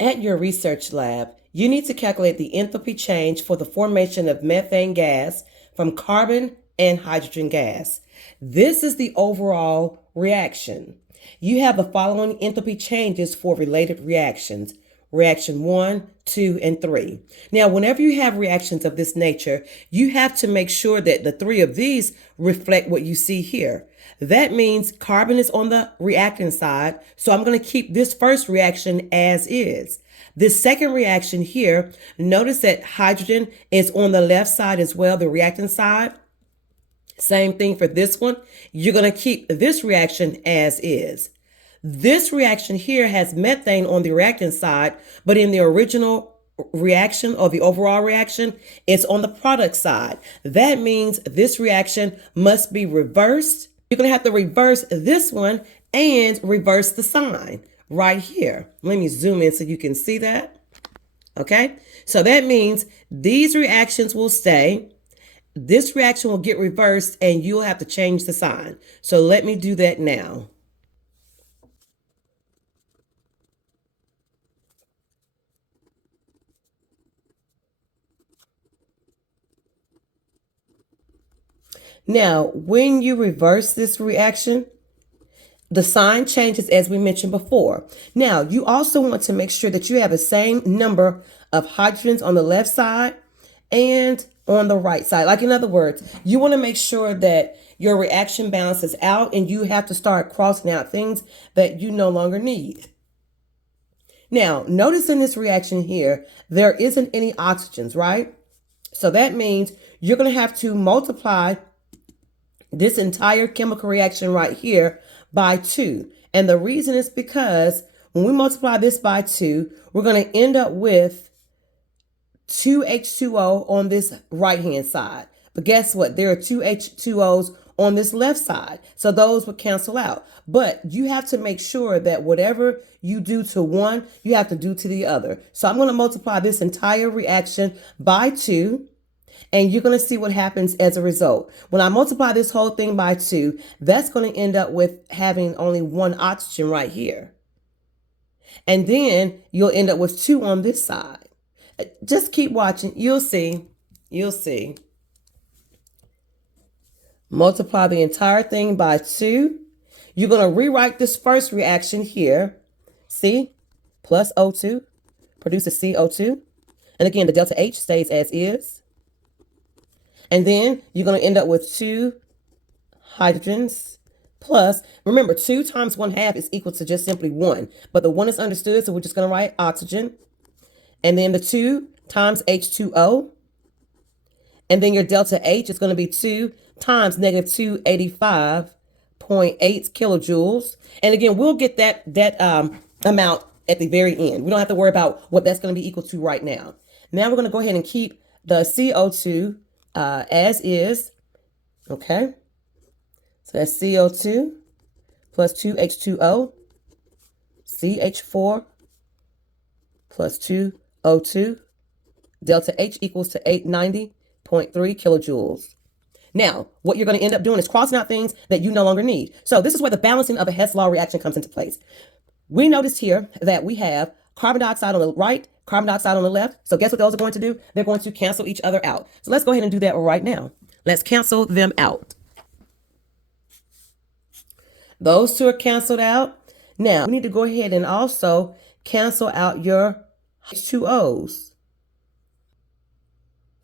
At your research lab, you need to calculate the enthalpy change for the formation of methane gas from carbon and hydrogen gas. This is the overall reaction. You have the following enthalpy changes for related reactions. Reaction 1, 2, and 3. Now, whenever you have reactions of this nature, you have to make sure that the three of these reflect what you see here. That means carbon is on the reactant side, so I'm going to keep this first reaction as is. This second reaction here, notice that hydrogen is on the left side as well, the reactant side. Same thing for this one. You're going to keep this reaction as is. This reaction here has methane on the reactant side, but in the original reaction or the overall reaction, it's on the product side. That means this reaction must be reversed. You're going to have to reverse this one and reverse the sign right here. Let me zoom in so you can see that. Okay, so that means these reactions will stay. This reaction will get reversed and you'll have to change the sign. So let me do that now. Now, when you reverse this reaction, the sign changes as we mentioned before. Now, you also want to make sure that you have the same number of hydrogens on the left side and on the right side. Like in other words, you want to make sure that your reaction balances out and you have to start crossing out things that you no longer need. Now, notice in this reaction here, there isn't any oxygens, right? So that means you're going to have to multiply this entire chemical reaction right here by 2. And the reason is because when we multiply this by 2, we're going to end up with 2H2O on this right-hand side. But guess what? There are 2 H2Os on this left side. So those would cancel out. But you have to make sure that whatever you do to one, you have to do to the other. So I'm going to multiply this entire reaction by 2. And you're going to see what happens as a result. When I multiply this whole thing by 2, that's going to end up with having only one oxygen right here. And then you'll end up with 2 on this side. Just keep watching. You'll see. You'll see. Multiply the entire thing by 2. You're going to rewrite this first reaction here. See? Plus O2 produces CO2. And again, the delta H stays as is. And then you're going to end up with 2 hydrogens plus, remember, 2 times 1/2 is equal to just simply 1. But the 1 is understood, so we're just going to write oxygen. And then the 2 times H2O. And then your delta H is going to be 2 times negative 285.8 kilojoules. And again, we'll get that amount at the very end. We don't have to worry about what that's going to be equal to right now. Now we're going to go ahead and keep the CO2 as is. Okay. So that's CO2 plus 2H2O, CH4 plus 2O2, delta H equals to 890.3 kilojoules. Now, what you're going to end up doing is crossing out things that you no longer need. So this is where the balancing of a Hess law reaction comes into place. We noticed here that we have carbon dioxide on the right, carbon dioxide on the left. So guess what those are going to do? They're going to cancel each other out. So let's go ahead and do that right now. Let's cancel them out. Those 2 are canceled out. Now, we need to go ahead and also cancel out your H2Os.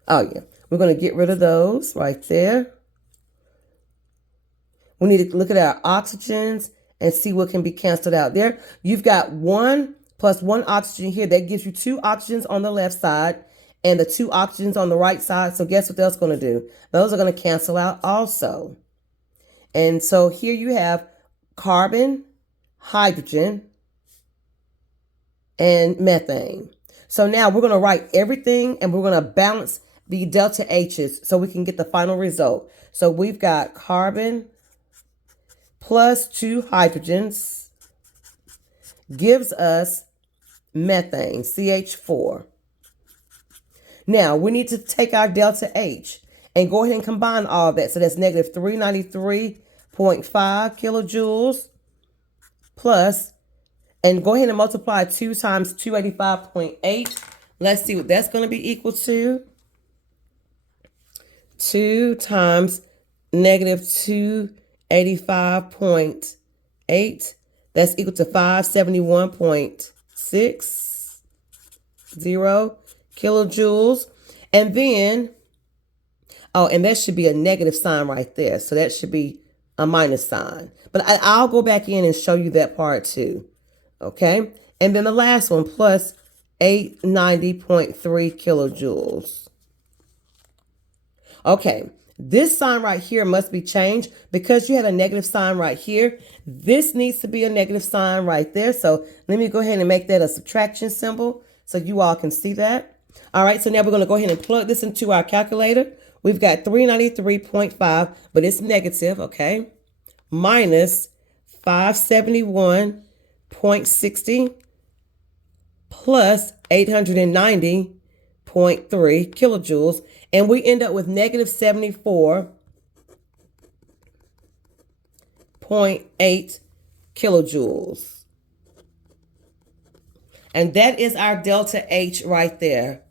Oh, yeah. We're going to get rid of those right there. We need to look at our oxygens and see what can be canceled out there. You've got 1 plus 1 oxygen here. That gives you 2 oxygens on the left side and the 2 oxygens on the right side. So guess what that's going to do? Those are going to cancel out also. And so here you have carbon, hydrogen, and methane. So now we're going to write everything and we're going to balance the delta H's so we can get the final result. So we've got carbon plus 2 hydrogens gives us methane, CH4. Now we need to take our delta H and go ahead and combine all of that. So that's negative 393.5 kilojoules plus And go ahead and multiply 2 times 285.8. Let's see what that's going to be equal to. 2 times negative 285.8. That's equal to 571.60 kilojoules. And then, oh, and that should be a negative sign right there. So that should be a minus sign. But I'll go back in and show you that part too. Okay. And then the last one, plus 890.3 kilojoules. Okay, this sign right here must be changed because you had a negative sign right here. This needs to be a negative sign right there. So let me go ahead and make that a subtraction symbol so you all can see that. All right, so now we're going to go ahead and plug this into our calculator. We've got 393.5, but it's negative, okay? Minus 571.60 plus 890.3 kilojoules, and we end up with negative 74.8 kilojoules. And that is our delta H right there.